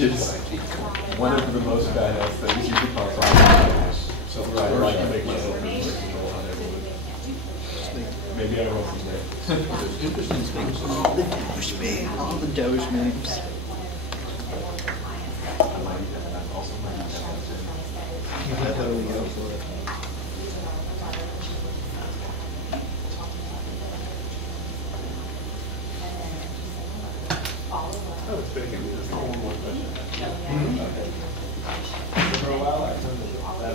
which is one of the most badass things you could possibly So do. Or I can make myself personal on everyone. Maybe I wasn't there. there's interesting things. All the Doge memes. There we go for it. Oh, it's big. Just one more question. For a while, I attended that.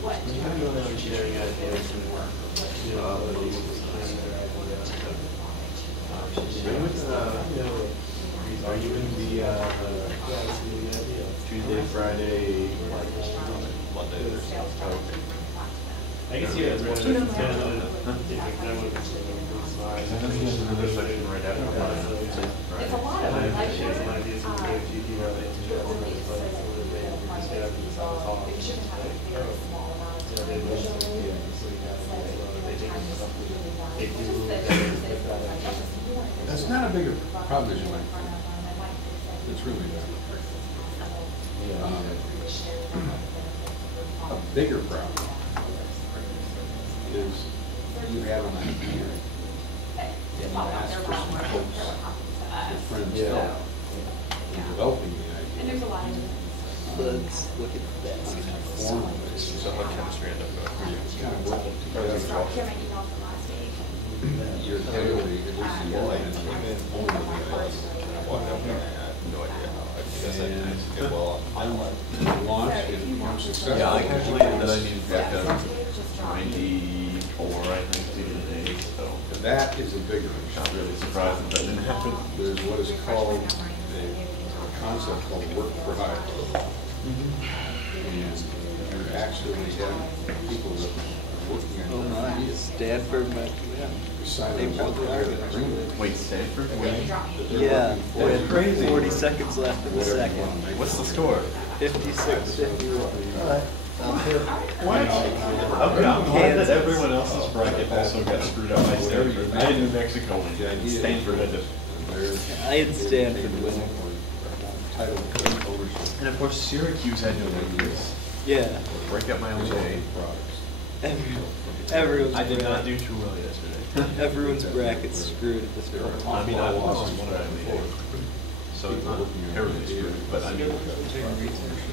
When you have really sharing ideas and work, you know, are you in the Tuesday, Friday, Monday? I can see it as one of the another section right after mine. It's a lot of them, like, That's not a bigger problem as you might think. It's really not. A bigger problem is you have an idea and you ask for some folks, your friends to help in developing the And idea. there's a lot of different. Let's look at that. Formally, So how chemistry end up going? kind of working Here, my together. email from last week. You're clearly, at least the light and only the ideas. No idea how. I guess I And did well on launch, if you're successful. Yeah, I calculated that I needed like a 94, I think, to get an 80, so That is a bigger not issue. really surprised that that didn't happen. There's what is called a concept called work for hire. And you're actually having people that are working Oh on my, ideas. Stanford, yeah. Signing them up for their agreement. Wait, Stanford? Wait, Yeah, That's crazy. 40 seconds left in the Whatever you second. want to make. what's the score? 56, 51. What? Okay, I'm glad that everyone else's bracket also got screwed up by Stanford. I had New Mexico and Stanford had to. I had Stanford winning. Title ownership. And of course Syracuse had to win this. Yeah, Break up my own day. Products. everyone's I did not bracket- do too well yesterday. Everyone's bracket's screwed at this point. I mean, I lost one of them. So it's not terribly screwed, but I mean,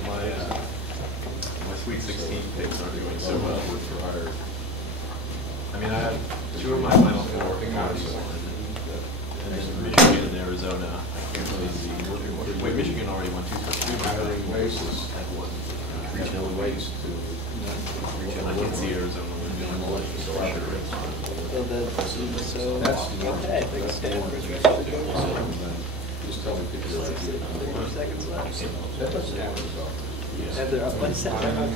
my Sweet 16 picks aren't doing so well. I mean, I had two of my final four cards, and then Michigan and Arizona. I can't really see. Wait, Michigan already won 2 Hiring basis. Had one. There's no ways to. I can see Arizona winning. So that's, so, That's okay, I think Stanford should go on. Just telling people your idea. 4 seconds left. That doesn't happen at all. And they're up by 7.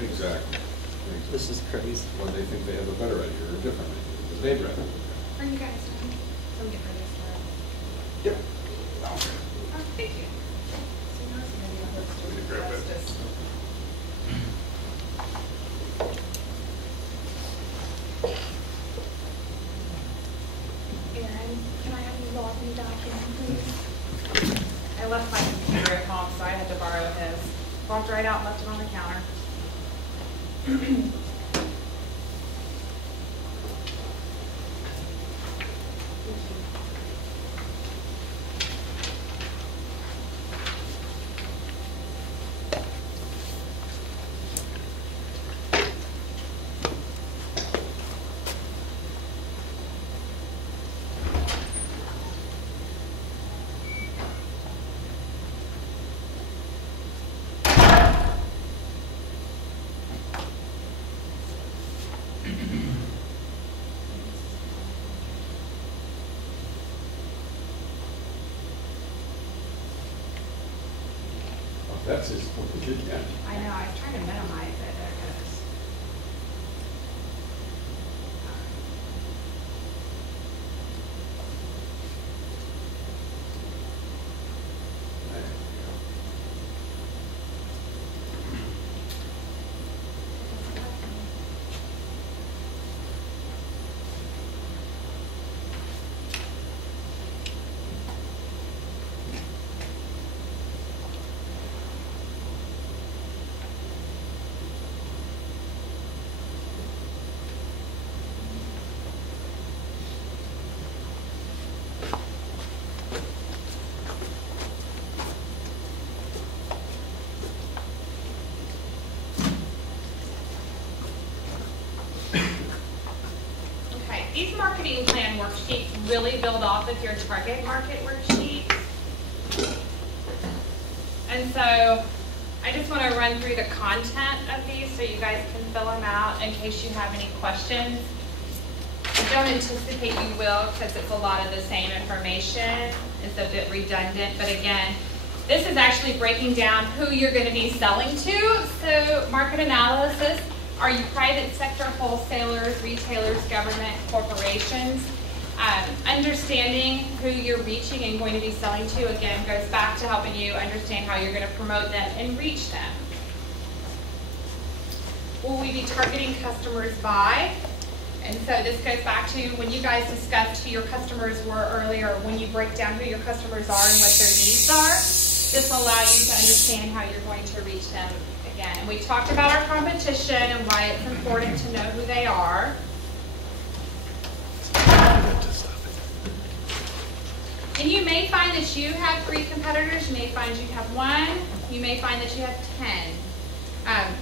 Exactly. This is crazy. When they think they have a better idea or a different idea, because they'd rather. Are you guys done? So I'm getting ready to start. Yep. Oh, thank you. So now it's gonna be a host to Grab it. justice. Aaron, can I have you log me back in, please? I left my computer at home, so I had to borrow his. Walked right out, and left it on the counter. That's his, yeah. I know, I was trying to minimize it, there it goes. worksheets really build off of your target market worksheet. And so I just want to run through the content of these so you guys can fill them out in case you have any questions. I don't anticipate you will because it's a lot of the same information. It's a bit redundant, but again, this is actually breaking down who you're going to be selling to. So market analysis, are you private sector wholesalers, retailers, government, corporations? Understanding who you're reaching and going to be selling to, again, goes back to helping you understand how you're going to promote them and reach them. Will we be targeting customers by? And so this goes back to when you guys discussed who your customers were earlier, when you break down who your customers are and what their needs are, this will allow you to understand how you're going to reach them again. And we talked about our competition and why it's important to know who they are. And you may find that you have 3 competitors, you may find you have 1, you may find that you have 10.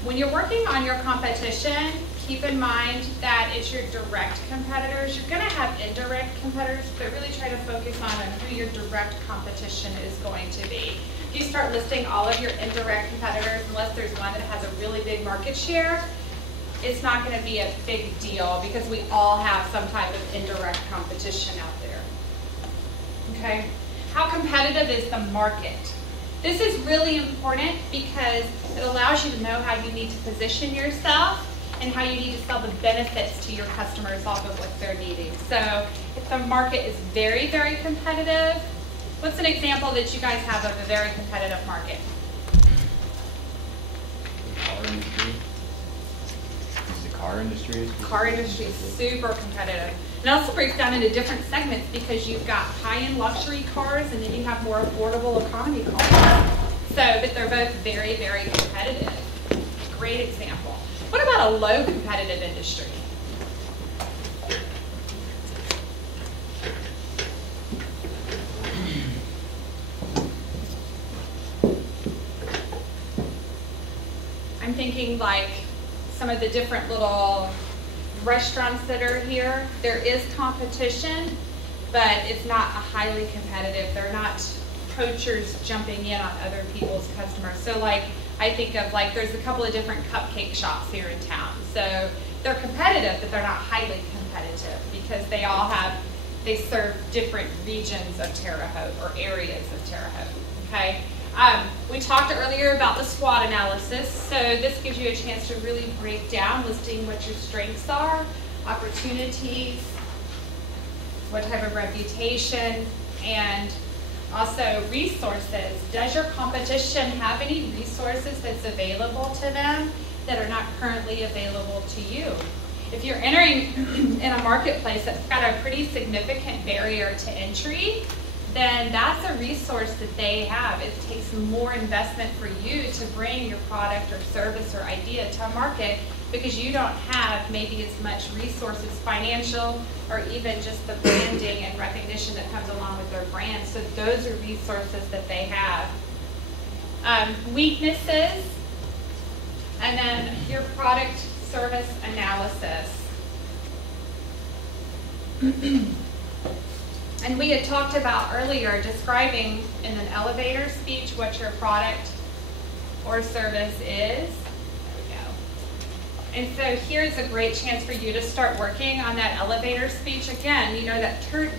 When you're working on your competition, keep in mind that it's your direct competitors. You're going to have indirect competitors, but really try to focus on who your direct competition is going to be. If you start listing all of your indirect competitors, unless there's one that has a really big market share, it's not going to be a big deal because we all have some type of indirect competition out there. Okay? How competitive is the market? This is really important because it allows you to know how you need to position yourself and how you need to sell the benefits to your customers off of what they're needing. So if the market is very, very competitive, what's an example that you guys have of a very competitive market? The car industry. Car industry is super competitive. And it also breaks down into different segments because you've got high-end luxury cars and then you have more affordable economy cars. So, but they're both very, very competitive. Great example. What about a low competitive industry? I'm thinking like some of the different little restaurants that are here. There is competition, but it's not a highly competitive. They're not poachers jumping in on other people's customers. So like, I think of like, there's a couple of different cupcake shops here in town. So they're competitive, but they're not highly competitive because they all have, they serve different regions of Terre Haute or areas of Terre Haute, okay? We talked earlier about the SWOT analysis, so this gives you a chance to really break down, listing what your strengths are, opportunities, what type of reputation, and also resources. Does your competition have any resources that's available to them that are not currently available to you? If you're entering in a marketplace that's got a pretty significant barrier to entry, then that's a resource that they have. It takes more investment for you to bring your product or service or idea to market because you don't have maybe as much resources, financial, or even just the branding and recognition that comes along with their brand. So those are resources that they have. Weaknesses, and then your product service analysis. And we had talked about earlier describing in an elevator speech what your product or service is. There we go. And so here's a great chance for you to start working on that elevator speech. Again, you know, that 10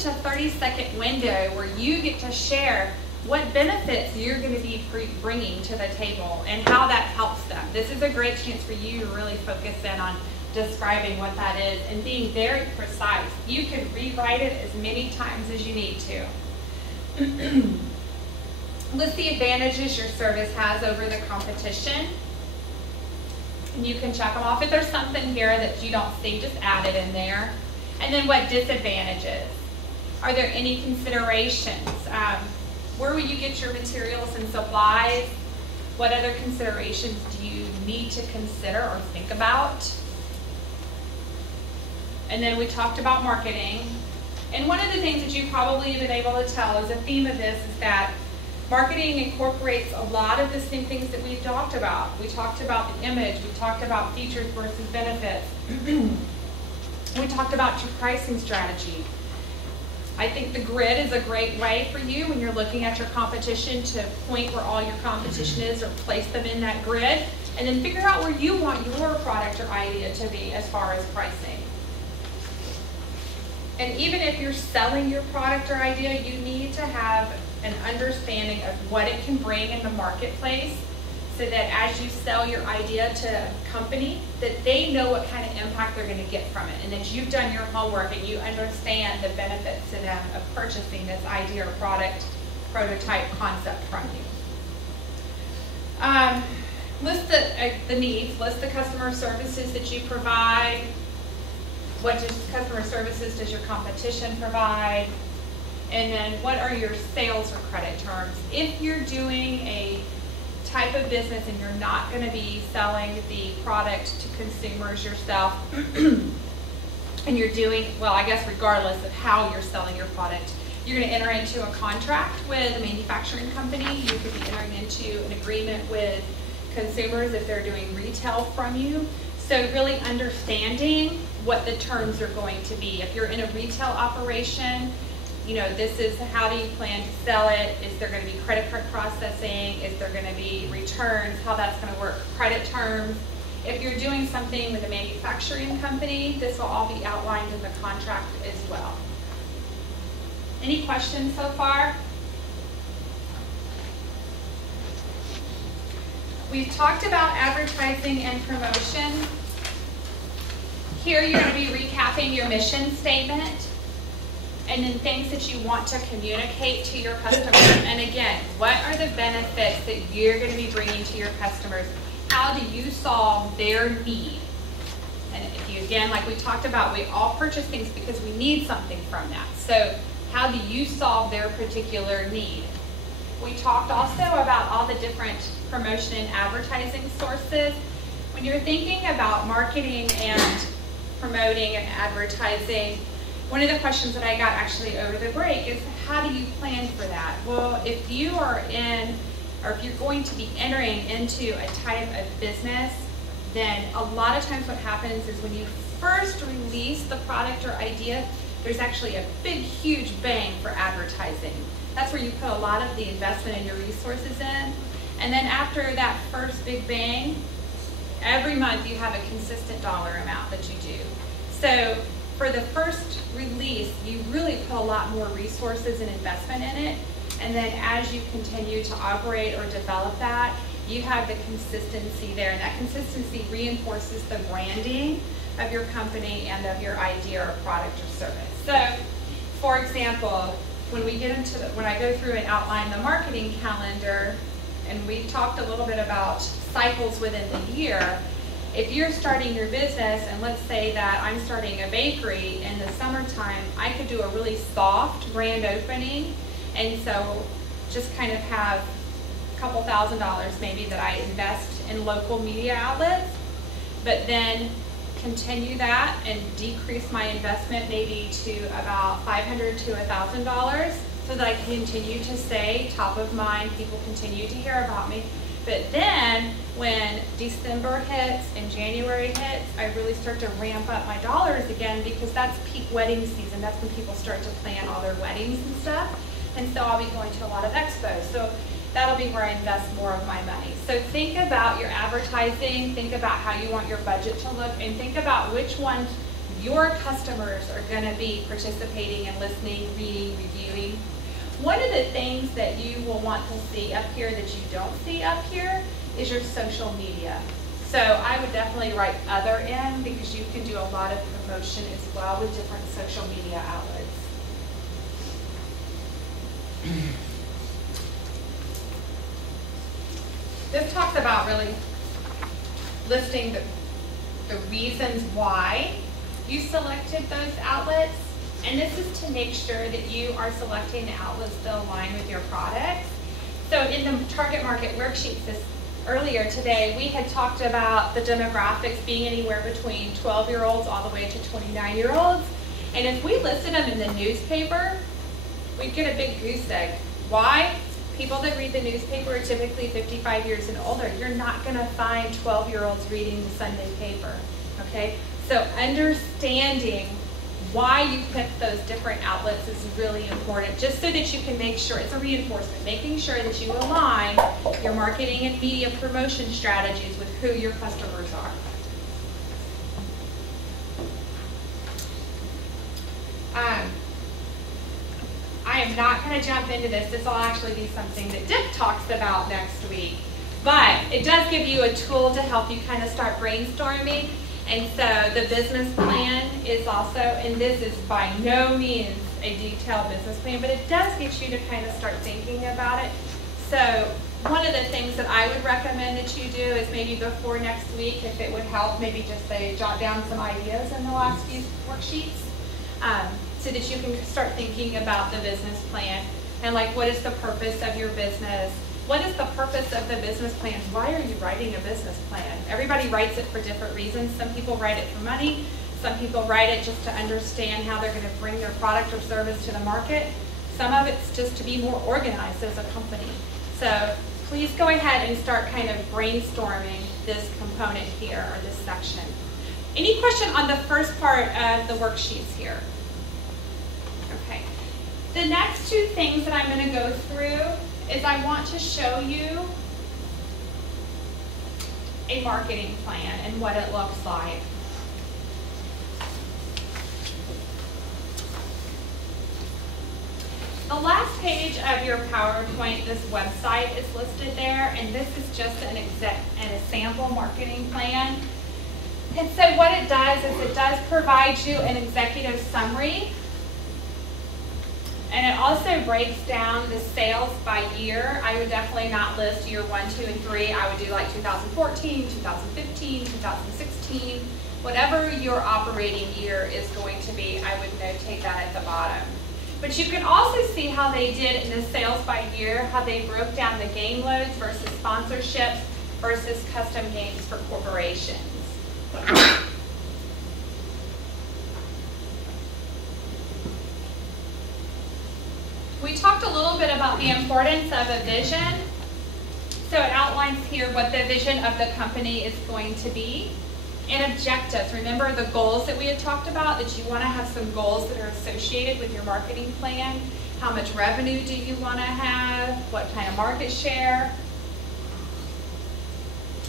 to 30 second window where you get to share what benefits you're going to be bringing to the table and how that helps them. This is a great chance for you to really focus in on describing what that is and being very precise. You can rewrite it as many times as you need to. List the advantages your service has over the competition. And you can check them off. If there's something here that you don't see, just add it in there. And then what disadvantages? Are there any considerations? Where will you get your materials and supplies? What other considerations do you need to consider or think about? And then we talked about marketing. And one of the things that you probably have been able to tell as a theme of this is that marketing incorporates a lot of the same things that we've talked about. We talked about the image. We talked about features versus benefits. We talked about your pricing strategy. I think the grid is a great way for you when you're looking at your competition to point where all your competition is or place them in that grid, and then figure out where you want your product or idea to be as far as pricing. And even if you're selling your product or idea, you need to have an understanding of what it can bring in the marketplace, so that as you sell your idea to a company, that they know what kind of impact they're going to get from it, and that you've done your homework and you understand the benefits to them of purchasing this idea or product, prototype, concept from you. List the needs, list the customer services that you provide. What customer services does your competition provide? And then what are your sales or credit terms? If you're doing a type of business and you're not going to be selling the product to consumers yourself, and you're doing, well, I guess regardless of how you're selling your product, you're going to enter into a contract with a manufacturing company. You could be entering into an agreement with consumers if they're doing retail from you. So really understanding what the terms are going to be. If you're in a retail operation, you know, this is how do you plan to sell it? Is there going to be credit card processing? Is there going to be returns? How that's going to work? Credit terms. If you're doing something with a manufacturing company, this will all be outlined in the contract as well. Any questions so far? We've talked about advertising and promotion. Here you're going to be recapping your mission statement, and then things that you want to communicate to your customers. And again, what are the benefits that you're going to be bringing to your customers? How do you solve their need? And if you, again, like we talked about, we all purchase things because we need something from that. So how do you solve their particular need? We talked also about all the different promotion and advertising sources. When you're thinking about marketing and promoting and advertising, one of the questions that I got actually over the break is, how do you plan for that? Well, if you are in, or if you're going to be entering into a type of business, then a lot of times what happens is when you first release the product or idea, there's actually a big, huge bang for advertising. That's where you put a lot of the investment and your resources in. And then after that first big bang, every month you have a consistent dollar amount that you do. So for the first release, you really put a lot more resources and investment in it. And then as you continue to operate or develop that, you have the consistency there. And that consistency reinforces the branding of your company and of your idea or product or service. So, for example, when we get into when I go through and outline the marketing calendar, and we talked a little bit about cycles within the year, if you're starting your business, and let's say that I'm starting a bakery in the summertime, I could do a really soft grand opening, and so just kind of have a couple $1,000s maybe that I invest in local media outlets, but then continue that and decrease my investment maybe to about $500 to $1,000 so that I continue to stay top of mind, people continue to hear about me. But then when December hits and January hits, I really start to ramp up my dollars again, because that's peak wedding season. That's when people start to plan all their weddings and stuff. And so I'll be going to a lot of expos. So that'll be where I invest more of my money. So think about your advertising, think about how you want your budget to look, and think about which ones your customers are going to be participating and listening, reading, reviewing. One of the things that you will want to see up here that you don't see up here is your social media. So I would definitely write other in, because you can do a lot of promotion as well with different social media outlets. This talks about really listing the reasons why you selected those outlets. And this is to make sure that you are selecting the outlets that align with your products. So in the target market worksheet earlier today, we had talked about the demographics being anywhere between 12-year-olds all the way to 29-year-olds. And if we listed them in the newspaper, we'd get a big goose egg. Why? People that read the newspaper are typically 55 years and older. You're not going to find 12-year-olds reading the Sunday paper, okay? So So understanding why you picked those different outlets is really important, just so that you can make sure, it's a reinforcement, making sure that you align your marketing and media promotion strategies with who your customers are. I am not going to jump into this. This will actually be something that Dick talks about next week. But it does give you a tool to help you kind of start brainstorming. And so the business plan is also, and this is by no means a detailed business plan, but it does get you to kind of start thinking about it. So one of the things that I would recommend that you do is maybe before next week, if it would help, maybe just say jot down some ideas in the last few worksheets. So that you can start thinking about the business plan and like, what is the purpose of your business? What is the purpose of the business plan? Why are you writing a business plan? Everybody writes it for different reasons. Some people write it for money. Some people write it just to understand how they're going to bring their product or service to the market. Some of it's just to be more organized as a company. So please go ahead and start kind of brainstorming this component here, or this section. Any question on the first part of the worksheets here? Okay. The next two things that I'm going to go through is I want to show you a marketing plan and what it looks like. The last page of your PowerPoint, this website is listed there, and this is just a sample marketing plan. And so what it does is it does provide you an executive summary, and it also breaks down the sales by year. I would definitely not list year 1, 2, and 3. I would do like 2014, 2015, 2016. Whatever your operating year is going to be, I would notate that at the bottom. But you can also see how they did in the sales by year, how they broke down the game loads versus sponsorships versus custom games for corporations. We talked a little bit about the importance of a vision. So it outlines here what the vision of the company is going to be. And objectives. Remember the goals that we had talked about, that you want to have some goals that are associated with your marketing plan. How much revenue do you want to have? What kind of market share?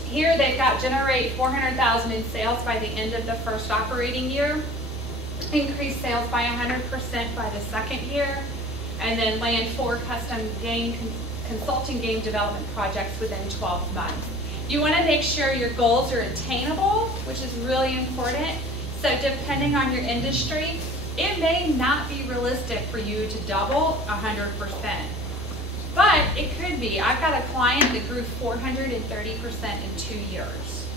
Here they've got generate $400,000 in sales by the end of the first operating year. Increase sales by 100% by the second year. And then land 4 custom game consulting game development projects within 12 months. You want to make sure your goals are attainable, which is really important. So depending on your industry, it may not be realistic for you to double 100%. But it could be. I've got a client that grew 430% in 2 years.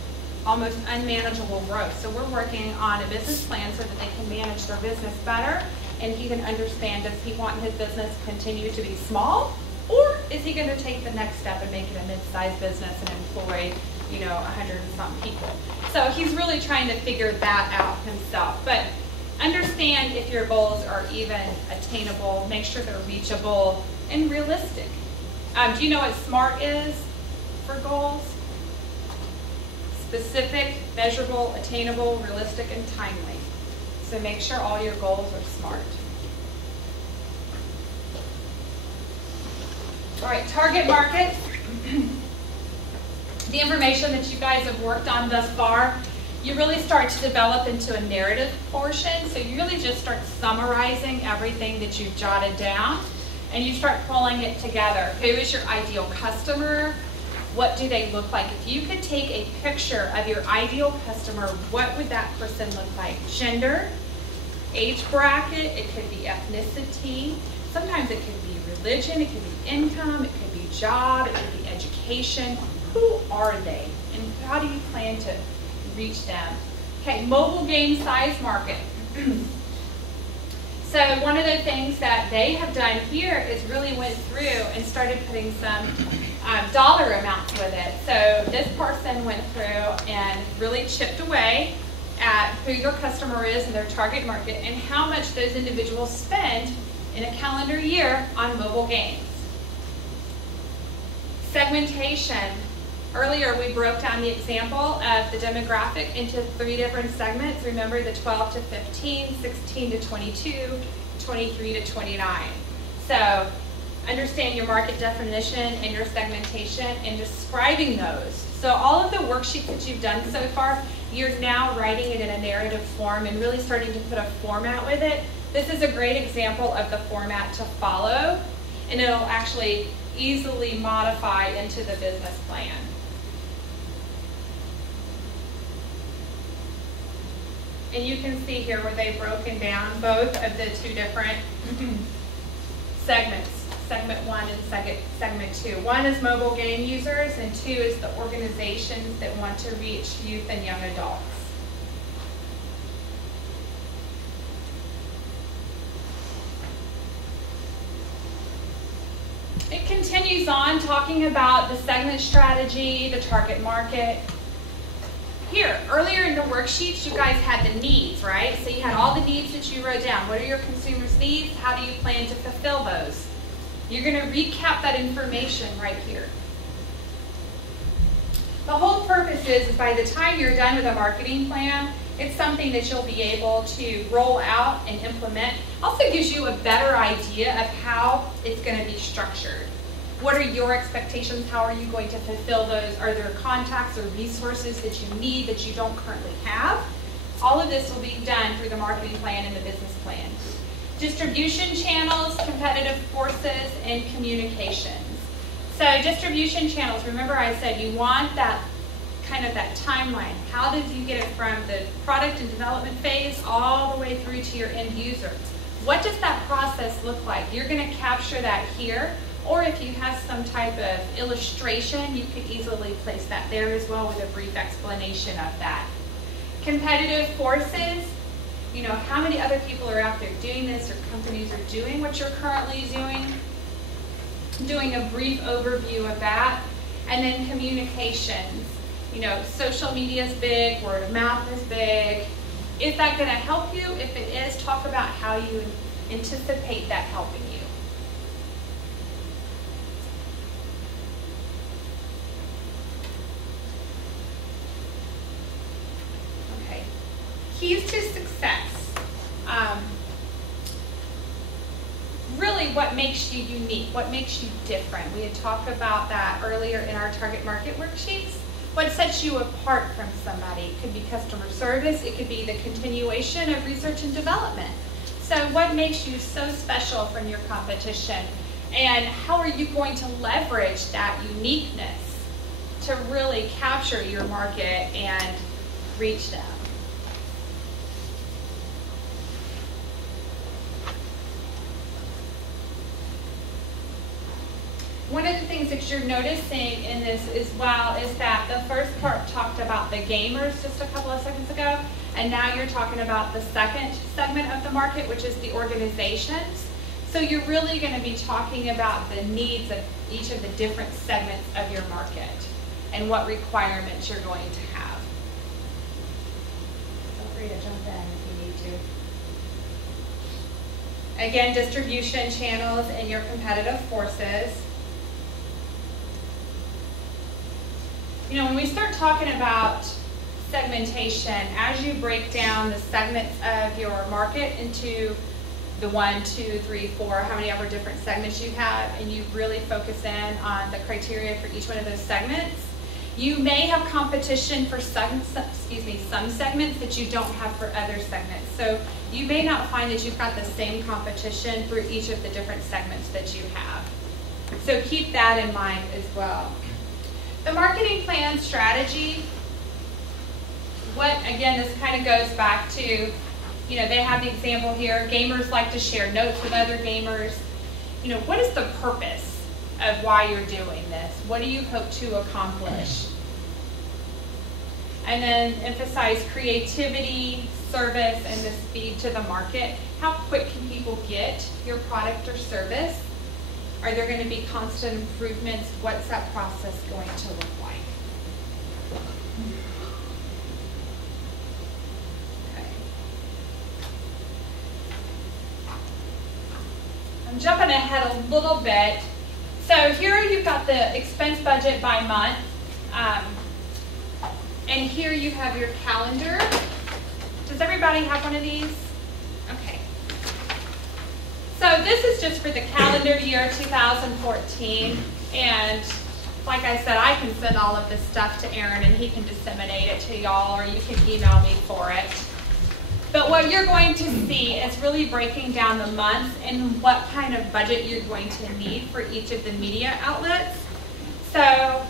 Almost unmanageable growth. So we're working on a business plan so that they can manage their business better, and he can understand, does he want his business to continue to be small? Or is he going to take the next step and make it a mid-sized business and employ, 100 and some people? So he's really trying to figure that out himself. But understand if your goals are even attainable, make sure they're reachable and realistic. Do you know what SMART is for goals? Specific, measurable, attainable, realistic, and timely. So make sure all your goals are SMART. All right, target market. The information that you guys have worked on thus far, you really start to develop into a narrative portion. So you really just start summarizing everything that you've jotted down, and you start pulling it together. Who is your ideal customer? What do they look like? If you could take a picture of your ideal customer, what would that person look like? Gender, age bracket, it could be ethnicity. Sometimes it could be religion, it could be income, it could be job, it could be education. Who are they? And how do you plan to reach them? Okay, mobile game size market. So one of the things that they have done here is really went through and started putting some dollar amounts with it. So this person went through and really chipped away at who their customer is and their target market and how much those individuals spend in a calendar year on mobile games. Segmentation. Earlier, we broke down the example of the demographic into 3 different segments. Remember the 12 to 15, 16 to 22, 23 to 29. So understand your market definition and your segmentation and describing those. So all of the worksheets that you've done so far, you're now writing it in a narrative form and really starting to put a format with it. This is a great example of the format to follow, and it'll actually easily modify into the business plan. And you can see here where they've broken down both of the 2 different segments, segment 1 and segment 2. 1 is mobile game users, and 2 is the organizations that want to reach youth and young adults. It continues on talking about the segment strategy, the target market. Here, earlier in the worksheets, you guys had the needs, right? So you had all the needs that you wrote down. What are your consumers' needs? How do you plan to fulfill those? You're going to recap that information right here. The whole purpose is by the time you're done with a marketing plan, it's something that you'll be able to roll out and implement. Also gives you a better idea of how it's going to be structured. What are your expectations? How are you going to fulfill those? Are there contacts or resources that you need that you don't currently have? All of this will be done through the marketing plan and the business plan. Distribution channels, competitive forces, and communications. So distribution channels, remember I said you want that kind of that timeline. How did you get it from the product and development phase all the way through to your end user? What does that process look like? You're going to capture that here, or if you have some type of illustration, you could easily place that there as well with a brief explanation of that. Competitive forces, you know, how many other people are out there doing this, or companies are doing what you're currently doing a brief overview of that. And then communications, you know, social media is big, word of mouth is big. Is that going to help you? If it is, talk about how you anticipate that helping you. Okay. Keys to success. Really what makes you unique, what makes you different. We had talked about that earlier in our target market worksheets. What sets you apart from somebody? It could be customer service, it could be the continuation of research and development. So what makes you so special from your competition? And how are you going to leverage that uniqueness to really capture your market and reach them? One of the things that you're noticing in this as well is that the first part talked about the gamers just a couple of seconds ago, and now you're talking about the second segment of the market, which is the organizations. So you're really going to be talking about the needs of each of the different segments of your market and what requirements you're going to have. Feel free to jump in if you need to. Again, distribution channels and your competitive forces. You know, when we start talking about segmentation, as you break down the segments of your market into the 1, 2, 3, 4, how many ever different segments you have, and you really focus in on the criteria for each one of those segments, you may have competition for some segments that you don't have for other segments. So you may not find that you've got the same competition for each of the different segments that you have. So keep that in mind as well. The marketing plan strategy, again, this kind of goes back to, you know, they have the example here, gamers like to share notes with other gamers. You know, what is the purpose of why you're doing this? What do you hope to accomplish? And then emphasize creativity, service, and the speed to the market. How quick can people get your product or service? Are there going to be constant improvements? What's that process going to look like? Okay. I'm jumping ahead a little bit. So here you've got the expense budget by month. And here you have your calendar. Does everybody have one of these? Okay. So this is just for the calendar year 2014. And like I said, I can send all of this stuff to Aaron and he can disseminate it to y'all, or you can email me for it. But what you're going to see is really breaking down the months and what kind of budget you're going to need for each of the media outlets. So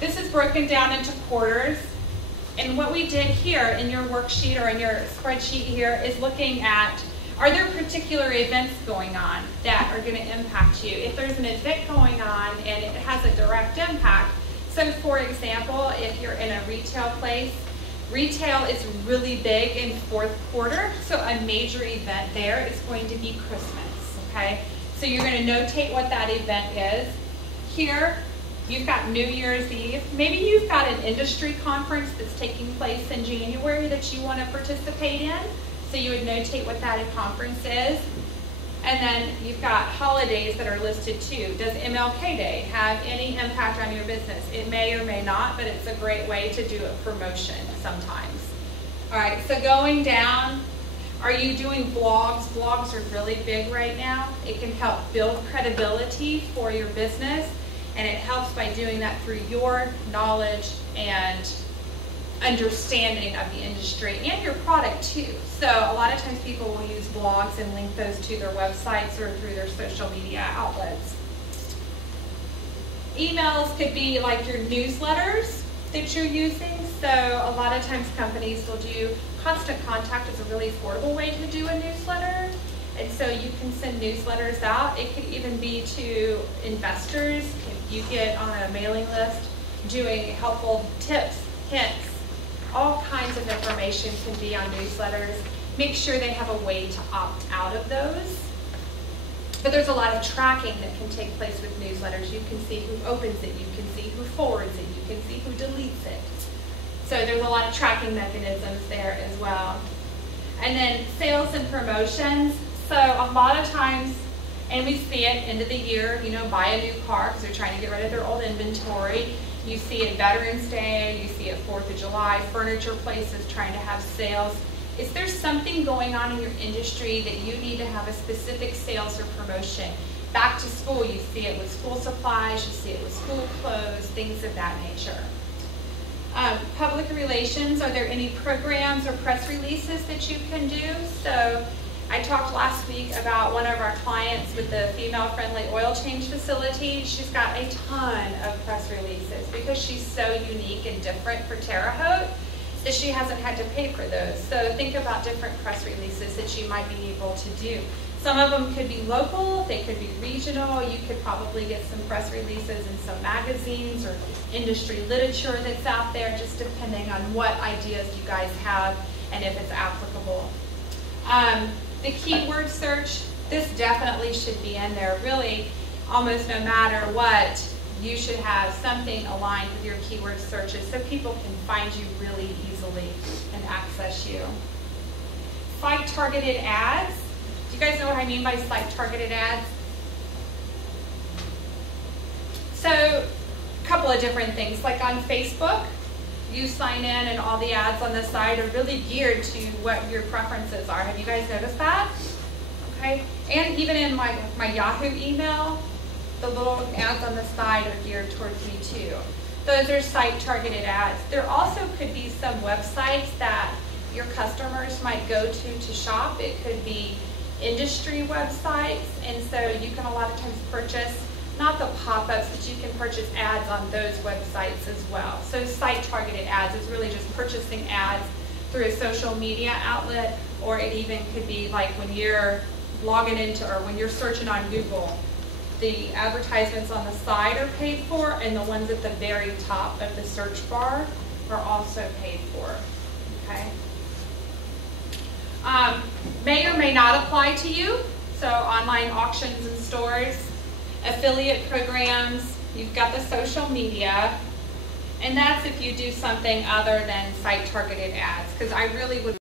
this is broken down into quarters. And what we did here in your worksheet or in your spreadsheet here is looking at, are there particular events going on that are going to impact you? If there's an event going on and it has a direct impact, so for example, if you're in a retail place, retail is really big in fourth quarter, so a major event there is going to be Christmas, okay? So you're going to notate what that event is. Here, you've got New Year's Eve. Maybe you've got an industry conference that's taking place in January that you want to participate in. So you would notate what that conference is. And then you've got holidays that are listed too. Does MLK Day have any impact on your business? It may or may not, but it's a great way to do a promotion sometimes. All right, so going down, are you doing blogs? Blogs are really big right now. It can help build credibility for your business, and it helps by doing that through your knowledge and understanding of the industry and your product too. So a lot of times people will use blogs and link those to their websites or through their social media outlets. Emails could be like your newsletters that you're using. So a lot of times companies will do Constant Contact is a really affordable way to do a newsletter. And so you can send newsletters out. It could even be to investors. If you get on a mailing list, doing helpful tips, hints, all kinds of information can be on newsletters. Make sure they have a way to opt out of those. But there's a lot of tracking that can take place with newsletters. You can see who opens it, you can see who forwards it, you can see who deletes it. So there's a lot of tracking mechanisms there as well. And then sales and promotions. So a lot of times, and we see it end of the year, you know, buy a new car because they're trying to get rid of their old inventory. You see it Veterans Day, you see it 4th of July, furniture places trying to have sales. Is there something going on in your industry that you need to have a specific sales or promotion? Back to school, you see it with school supplies, you see it with school clothes, things of that nature. Public relations, are there any programs or press releases that you can do? So I talked last week about one of our clients with the female-friendly oil change facility. She's got a ton of press releases because she's so unique and different for Terre Haute that she hasn't had to pay for those. So think about different press releases that you might be able to do. Some of them could be local, they could be regional. You could probably get some press releases in some magazines or industry literature that's out there, just depending on what ideas you guys have and if it's applicable. The keyword search, this definitely should be in there. Really, almost no matter what, you should have something aligned with your keyword searches so people can find you really easily and access you. Site targeted ads. Do you guys know what I mean by site targeted ads? So, a couple of different things. Like on Facebook, you sign in and all the ads on the side are really geared to what your preferences are. Have you guys noticed that? Okay. And even in my Yahoo email, the little ads on the side are geared towards me too. Those are site targeted ads. There also could be some websites that your customers might go to shop. It could be industry websites, and so you can a lot of times purchase, not the pop-ups, but you can purchase ads on those websites as well. So site targeted ads is really just purchasing ads through a social media outlet, or it even could be like when you're logging into, or when you're searching on Google, the advertisements on the side are paid for, and the ones at the very top of the search bar are also paid for, okay? May or may not apply to you, so online auctions and stores, affiliate programs, you've got the social media, and that's if you do something other than site targeted ads, because I really would